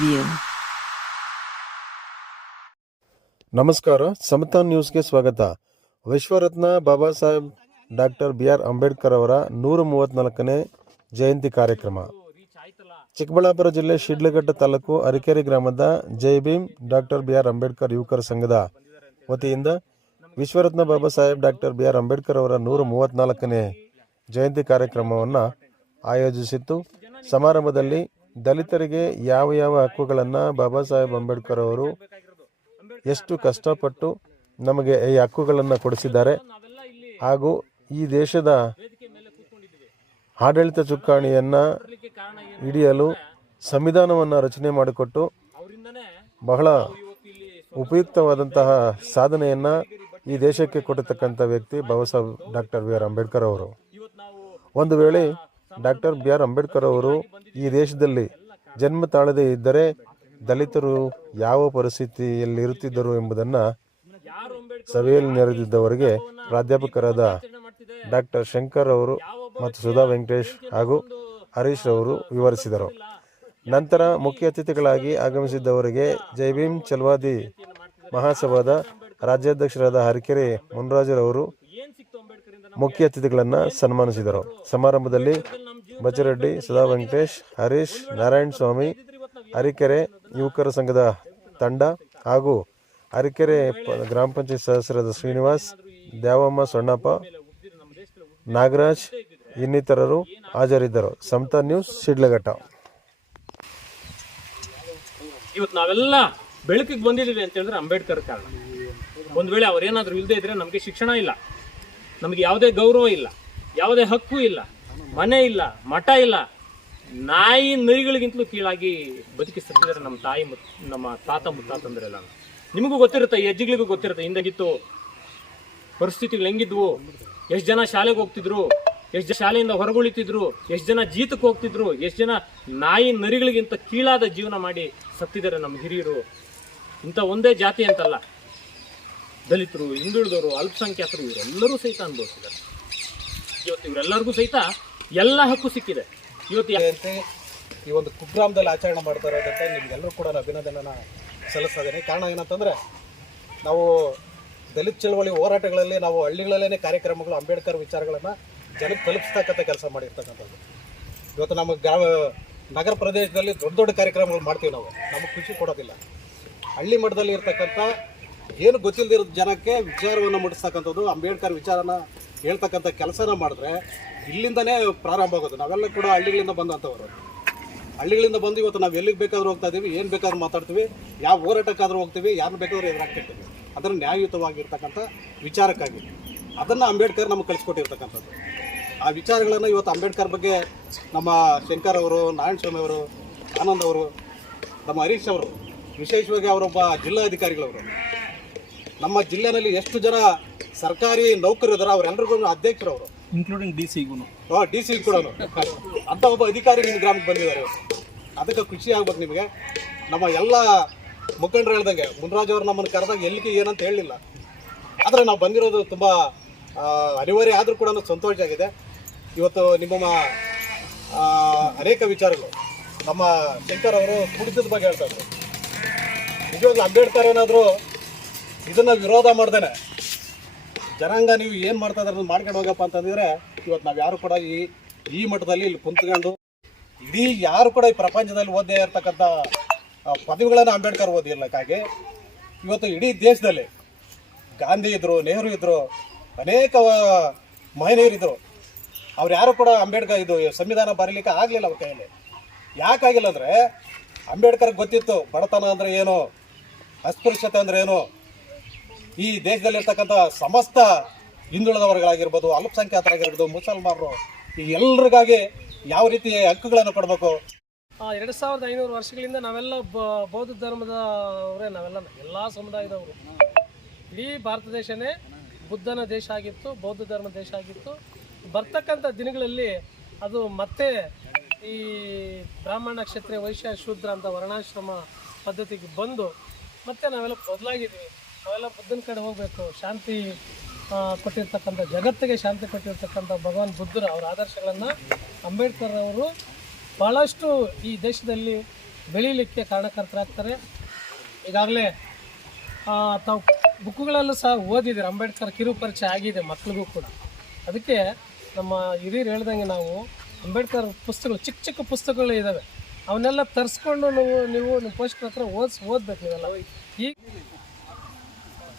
Interview ನಮಸ್ಕಾರ ಸಮತಾ ನ್ಯೂಸ್ಗೆ ಸ್ವಾಗತ. ವಿಶ್ವರತ್ನ Baba Saheb doctor B R Ambedkar ಅವರ ನೂರ ಮೂವತ್ತ್ನಾಲ್ಕನೇ ಜಯಂತಿ ಕಾರ್ಯಕ್ರಮ. ಚಿಕ್ಕಬಳ್ಳಾಪುರ ಜಿಲ್ಲೆ ಶಿಡ್ಲಘಟ್ಟ ತಾಲೂಕು ಅರಿಕೇರಿ ಗ್ರಾಮದ Jai Bhim doctor B R Ambedkar ಯುವಕರ ಸಂಘದ ವತಿಯಿಂದ ವಿಶ್ವರತ್ನ Baba Saheb doctor B R Ambedkar ಅವರ ನೂರ ಮೂವತ್ತ್ನಾಲ್ಕನೇ ಜಯಂತಿ ಕಾರ್ಯಕ್ರಮವನ್ನು ಆಯೋಜಿಸಿತ್ತು. ಸಮಾರಂಭದಲ್ಲಿ ದಲಿತರಿಗೆ ಯಾವ ಯಾವ ಹಕ್ಕುಗಳನ್ನು ಬಾಬಾ ಸಾಹೇಬ್ ಅಂಬೇಡ್ಕರ್ ಅವರು ಎಷ್ಟು ಕಷ್ಟಪಟ್ಟು ನಮಗೆ ಈ ಹಕ್ಕುಗಳನ್ನು ಕೊಡಿಸಿದ್ದಾರೆ ಹಾಗೂ ಈ ದೇಶದ ಆಡಳಿತ ಚುಕ್ಕಾಣಿಯನ್ನು ಹಿಡಿಯಲು ಸಂವಿಧಾನವನ್ನು ರಚನೆ ಮಾಡಿಕೊಟ್ಟು ಬಹಳ ಉಪಯುಕ್ತವಾದಂತಹ ಸಾಧನೆಯನ್ನು ಈ ದೇಶಕ್ಕೆ ಕೊಟ್ಟಿರ್ತಕ್ಕಂಥ ವ್ಯಕ್ತಿ Baba Saheb doctor B R Ambedkar ಅವರು. ಒಂದು ವೇಳೆ ಡಾಕ್ಟರ್ ಬಿ ಆರ್ ಅಂಬೇಡ್ಕರ್ ಅವರು ಈ ದೇಶದಲ್ಲಿ ಜನ್ಮ ತಾಳದೇ ಇದ್ದರೆ ದಲಿತರು ಯಾವ ಪರಿಸ್ಥಿತಿಯಲ್ಲಿ ಇರುತ್ತಿದ್ದರು ಎಂಬುದನ್ನು ಸಭೆಯಲ್ಲಿ ನೆರೆದಿದ್ದವರಿಗೆ ಪ್ರಾಧ್ಯಾಪಕರಾದ ಡಾಕ್ಟರ್ ಶಂಕರ್ ಅವರು ಮತ್ತು ಸುಧಾ ವೆಂಕಟೇಶ್ ಹಾಗೂ ಹರೀಶ್ ಅವರು ವಿವರಿಸಿದರು. ನಂತರ ಮುಖ್ಯ ಅತಿಥಿಗಳಾಗಿ ಆಗಮಿಸಿದ್ದವರಿಗೆ ಜೈ ಭೀಮ್ ಚಲ್ವಾದಿ ಮಹಾಸಭಾದ ರಾಜ್ಯಾಧ್ಯಕ್ಷರಾದ ಹರಕೆರೆ ಮುನ್ರಾಜರವರು ಮುಖ್ಯ ಅತಿಥಿಗಳನ್ನು ಸನ್ಮಾನಿಸಿದರು. ಸಮಾರಂಭದಲ್ಲಿ ಬಚ್ಚರೆಡ್ಡಿ ಸದಾ ವೆಂಕಟೇಶ್, ಹರೀಶ್, ನಾರಾಯಣ ಸ್ವಾಮಿ, ಅರಿಕೆರೆ ಯುವಕರ ಸಂಘದ ತಂಡ ಹಾಗೂ ಅರಿಕೆರೆ ಗ್ರಾಮ ಪಂಚಾಯತ್ ಸದಸ್ಯರಾದ ಶ್ರೀನಿವಾಸ್, ದೇವಮ್ಮ, ಸೊಣ್ಣಪ್ಪ, ನಾಗರಾಜ್ ಇನ್ನಿತರರು ಹಾಜರಿದ್ದರು. ಸಮತಾ ನ್ಯೂಸ್, ಶಿಡ್ಲಘಟ್ಟ. ಇವತ್ತು ನಾವೆಲ್ಲ ಬೆಳಕಿಗೆ ಬಂದಿದ್ದೀವಿ ಅಂತ ಹೇಳಿದ್ರೆ ಅಂಬೇಡ್ಕರ್ ಕಾರಣ. ಒಂದು ವೇಳೆ ಅವ್ರೇನಾದ್ರೂ ಇಲ್ಲದೆ ಇದ್ರೆ ನಮಗೆ ಶಿಕ್ಷಣ ಇಲ್ಲ. ನಮಗೆ ಯಾವುದೇ ಗೌರವ ಇಲ್ಲ, ಯಾವುದೇ ಹಕ್ಕು ಇಲ್ಲ, ಮನೆ ಇಲ್ಲ, ಮಠ ಇಲ್ಲ. ನಾಯಿ ನರಿಗಳಿಗಿಂತಲೂ ಕೀಳಾಗಿ ಬದುಕಿಸ್ತಿದ್ದಾರೆ ನಮ್ಮ ತಾಯಿ ಮುತ್ ನಮ್ಮ ತಾತ ಮುತ್ತಾತಂದ್ರೆಲ್ಲ. ನಿಮಗೂ ಗೊತ್ತಿರುತ್ತೆ, ಈ ಹೆಜ್ಜೆಗಳಿಗೂ ಗೊತ್ತಿರುತ್ತೆ ಹಿಂದಾಗಿತ್ತು ಪರಿಸ್ಥಿತಿಗಳು ಹೆಂಗಿದ್ವು, ಎಷ್ಟು ಜನ ಶಾಲೆಗೆ ಹೋಗ್ತಿದ್ರು, ಎಷ್ಟು ಜನ ಶಾಲೆಯಿಂದ ಹೊರಗುಳಿತಿದ್ರು, ಎಷ್ಟು ಜನ ಜೀತಕ್ಕೆ ಹೋಗ್ತಿದ್ರು, ಎಷ್ಟು ಜನ ನಾಯಿ ನರಿಗಳಿಗಿಂತ ಕೀಳಾದ ಜೀವನ ಮಾಡಿ ಸತ್ತಿದ್ದಾರೆ ನಮ್ಮ ಹಿರಿಯರು. ಇಂಥ ಒಂದೇ ಜಾತಿ ಅಂತಲ್ಲ ದಲಿತರು, ಹಿಂದುಳಿದವರು, ಅಲ್ಪಸಂಖ್ಯಾತರು, ಇವರೆಲ್ಲರೂ ಸಹಿತ ಅನುಭವಿಸಿದ್ದಾರೆ. ಇವತ್ತು ಇವರೆಲ್ಲರಿಗೂ ಸಹಿತ ಎಲ್ಲ ಹಕ್ಕು ಸಿಕ್ಕಿದೆ. ಇವತ್ತು ಈ ಒಂದು ಕುಗ್ರಾಮದಲ್ಲಿ ಆಚರಣೆ ಮಾಡ್ತಾ ಇರೋದಂತೆ ನಿಮ್ಗೆಲ್ಲರೂ ಕೂಡ ನಾನು ಅಭಿನಂದನೆನ ಸಲ್ಲಿಸ್ತಾ ಕಾರಣ ಏನಂತಂದರೆ, ನಾವು ದಲಿತ ಚಳವಳಿ ಹೋರಾಟಗಳಲ್ಲಿ ನಾವು ಹಳ್ಳಿಗಳಲ್ಲೇ ಕಾರ್ಯಕ್ರಮಗಳು, ಅಂಬೇಡ್ಕರ್ ವಿಚಾರಗಳನ್ನು ಜನಕ್ಕೆ ತಲುಪಿಸ್ತಕ್ಕಂಥ ಕೆಲಸ ಮಾಡಿರ್ತಕ್ಕಂಥದ್ದು. ಇವತ್ತು ನಮ್ಮ ಗ್ರಾಮ, ನಗರ ಪ್ರದೇಶದಲ್ಲಿ ದೊಡ್ಡ ದೊಡ್ಡ ಕಾರ್ಯಕ್ರಮಗಳು ಮಾಡ್ತೀವಿ ನಾವು. ನಮಗೆ ಖುಷಿ ಕೊಡೋದಿಲ್ಲ. ಹಳ್ಳಿ ಮಟ್ಟದಲ್ಲಿ ಇರ್ತಕ್ಕಂಥ ಏನು ಗೊತ್ತಿಲ್ಲದಿರೋ ಜನಕ್ಕೆ ವಿಚಾರವನ್ನು ಮುಟ್ಟಿಸ್ತಕ್ಕಂಥದ್ದು, ಅಂಬೇಡ್ಕರ್ ವಿಚಾರನ ಹೇಳ್ತಕ್ಕಂಥ ಕೆಲಸನ ಮಾಡಿದ್ರೆ ಇಲ್ಲಿಂದನೇ ಪ್ರಾರಂಭ ಆಗೋದು. ನಾವೆಲ್ಲ ಕೂಡ ಹಳ್ಳಿಗಳಿಂದ ಬಂದಂಥವ್ರು. ಹಳ್ಳಿಗಳಿಂದ ಬಂದು ಇವತ್ತು ನಾವು ಎಲ್ಲಿಗೆ ಬೇಕಾದ್ರೂ ಹೋಗ್ತಾ ಇದೀವಿ, ಏನು ಬೇಕಾದ್ರೂ ಮಾತಾಡ್ತೀವಿ, ಯಾವ ಹೋರಾಟಕ್ಕಾದ್ರೂ ಹೋಗ್ತೀವಿ ಯಾರು ಬೇಕಾದ್ರೂ ಎದುರಾಗ್ತಿರ್ತೀವಿ ಅದನ್ನು ನ್ಯಾಯಯುತವಾಗಿರ್ತಕ್ಕಂಥ ವಿಚಾರಕ್ಕಾಗಿ. ಅದನ್ನು ಅಂಬೇಡ್ಕರ್ ನಮಗೆ ಕಳಿಸ್ಕೊಟ್ಟಿರ್ತಕ್ಕಂಥದ್ದು. ಆ ವಿಚಾರಗಳನ್ನು ಇವತ್ತು ಅಂಬೇಡ್ಕರ್ ಬಗ್ಗೆ ನಮ್ಮ ಶಂಕರ್ ಅವರು ನಾರಾಯಣ ಸ್ವಾಮಿ ಅವರು, ಆನಂದ್ ಅವರು, ನಮ್ಮ ಹರೀಶ್ ಅವರು, ವಿಶೇಷವಾಗಿ ಅವರೊಬ್ಬ ಜಿಲ್ಲಾಧಿಕಾರಿಗಳವರು ನಮ್ಮ ಜಿಲ್ಲೆನಲ್ಲಿ ಎಷ್ಟು ಜನ ಸರ್ಕಾರಿ ನೌಕರರು ಇದಾರೆ ಅವರೆಲ್ಲರಿಗೂ ಅಧ್ಯಕ್ಷರು ಅವರು. ಇನ್ಕ್ಲೂಡಿಂಗ್ ಡಿ ಸಿಗೂ ಡಿ ಸಿ ಕೂಡ ಅಂತ ಒಬ್ಬ ಅಧಿಕಾರಿ ನಿಮ್ಮ ಗ್ರಾಮಕ್ಕೆ ಬಂದಿದ್ದಾರೆ. ಅದಕ್ಕೆ ಖುಷಿ ಆಗ್ಬೇಕು ನಿಮಗೆ. ನಮ್ಮ ಎಲ್ಲ ಮುಖಂಡರು ಹೇಳ್ದಂಗೆ ಮುನ್ರಾಜ್ ಅವರು ನಮ್ಮನ್ನು ಕರೆದಾಗ ಎಲ್ಲಿಗೆ ಏನಂತ ಹೇಳಿಲ್ಲ. ಆದರೆ ನಾವು ಬಂದಿರೋದು ತುಂಬ ಅನಿವಾರ್ಯ ಆದರೂ ಕೂಡ ಸಂತೋಷ ಆಗಿದೆ. ಇವತ್ತು ನಿಮ್ಮ ಅನೇಕ ವಿಚಾರಗಳು. ನಮ್ಮ ಶಂಕರ್ ಅವರು ಕುಡಿತದ ಬಗ್ಗೆ ಹೇಳ್ತಾ ಇದ್ರು. ನಿಜವಾಗ್ಲೂ ಅಂಬೇಡ್ಕರ್ ಏನಾದರೂ ಇದನ್ನು ವಿರೋಧ ಮಾಡ್ದೇನೆ. ಜನಾಂಗ ನೀವು ಏನು ಮಾಡ್ತಾ ಇದ್ರೆ ಮಾಡ್ಕೊಂಡು ಹೋಗಪ್ಪ ಅಂತಂದಿದ್ರೆ ಇವತ್ತು ನಾವು ಯಾರು ಕೂಡ ಈ ಈ ಮಟ್ಟದಲ್ಲಿ ಇಲ್ಲಿ ಕುಂತ್ಕೊಂಡು ಇಡೀ ಯಾರು ಕೂಡ ಈ ಪ್ರಪಂಚದಲ್ಲಿ ಓದೇ ಇರ್ತಕ್ಕಂಥ ಪದವಿಗಳನ್ನು ಅಂಬೇಡ್ಕರ್ ಓದಿರ್ಲಿಕ್ಕಾಗಿ ಇವತ್ತು ಇಡೀ ದೇಶದಲ್ಲಿ ಗಾಂಧಿ ಇದ್ದರು ನೆಹರು ಇದ್ದರು ಅನೇಕ ಮಹನೀಯರಿದ್ರು ಅವ್ರು ಯಾರು ಕೂಡ ಅಂಬೇಡ್ಕರ್ ಇದು ಸಂವಿಧಾನ ಬರೀಲಿಕ್ಕೆ ಆಗಲಿಲ್ಲ ಅವ್ರ ಕೈಯಲ್ಲಿ. ಯಾಕಾಗಿಲ್ಲ ಅಂದರೆ ಅಂಬೇಡ್ಕರ್ಗೆ ಗೊತ್ತಿತ್ತು ಬಡತನ ಅಂದರೆ ಏನು, ಅಸ್ಪೃಶ್ಯತೆ ಅಂದರೆ ಏನು ಈ ದೇಶದಲ್ಲಿರ್ತಕ್ಕಂಥ ಸಮಸ್ತ ಹಿಂದುಳಿದ ವರ್ಗಗಳಾಗಿರ್ಬೋದು ಅಲ್ಪಸಂಖ್ಯಾತರಾಗಿರ್ಬೋದು ಮುಸಲ್ಮಾನರು, ಈ ಎಲ್ರಿಗಾಗಿ ಯಾವ ರೀತಿ ಹಕ್ಕುಗಳನ್ನು ಕೊಡಬೇಕು? ಎರಡು ಸಾವಿರದ ಐನೂರು ವರ್ಷಗಳಿಂದ ನಾವೆಲ್ಲ ಬೌದ್ಧ ಧರ್ಮದವರೇ ನಾವೆಲ್ಲ, ಎಲ್ಲ ಸಮುದಾಯದವರು. ಇಡೀ ಭಾರತ ದೇಶನೇ ಬುದ್ಧನ ದೇಶ ಆಗಿತ್ತು, ಬೌದ್ಧ ಧರ್ಮ ದೇಶ ಆಗಿತ್ತು. ಬರ್ತಕ್ಕಂಥ ದಿನಗಳಲ್ಲಿ ಅದು ಮತ್ತೆ ಈ ಬ್ರಾಹ್ಮಣ ಕ್ಷತ್ರಿಯ ವೈಶ್ಯ ಶೂದ್ರ ಅಂತ ವರ್ಣಾಶ್ರಮ ಪದ್ಧತಿಗೆ ಬಂದು ಮತ್ತೆ ನಾವೆಲ್ಲ ಬದಲಾಗಿದ್ವಿ ನಾವೆಲ್ಲ ಬುದ್ಧನ ಕಡೆ ಹೋಗಬೇಕು. ಶಾಂತಿ ಕೊಟ್ಟಿರ್ತಕ್ಕಂಥ ಜಗತ್ತಿಗೆ ಶಾಂತಿ ಕೊಟ್ಟಿರ್ತಕ್ಕಂಥ ಭಗವಾನ್ ಬುದ್ಧರು ಅವರ ಆದರ್ಶಗಳನ್ನು ಅಂಬೇಡ್ಕರ್ ಅವರು ಭಾಳಷ್ಟು ಈ ದೇಶದಲ್ಲಿ ಬೆಳೀಲಿಕ್ಕೆ ಕಾರಣಕರ್ತರಾಗ್ತಾರೆ. ಈಗಾಗಲೇ ತಾವು ಬುಕ್ಗಳಲ್ಲೂ ಸಹ ಓದಿದ್ದೀರಿ. ಅಂಬೇಡ್ಕರ್ ಕಿರು ಪರಿಚಯ ಆಗಿದೆ ಮಕ್ಳಿಗೂ ಕೂಡ. ಅದಕ್ಕೆ ನಮ್ಮ ಹಿರಿಯರು ಹೇಳ್ದಂಗೆ ನಾವು ಅಂಬೇಡ್ಕರ್ ಪುಸ್ತಕಗಳು, ಚಿಕ್ಕ ಚಿಕ್ಕ ಪುಸ್ತಕಗಳು ಇದ್ದಾವೆ. ಅವನ್ನೆಲ್ಲ ತರಿಸ್ಕೊಂಡು ನೀವು ನೀವು ನಿಮ್ಮ ಪೋಷಕರ ಹತ್ರ ಓದಿಸ್, ಓದ್ಬೇಕು ಇವೆಲ್ಲ ಈಗ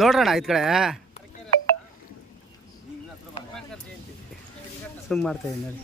ನೋಡ್ರಣ ಆಯ್ತು ಕಡೆ. ಸುಮ್ ಮಾಡ್ತಾ ನೋಡಿ.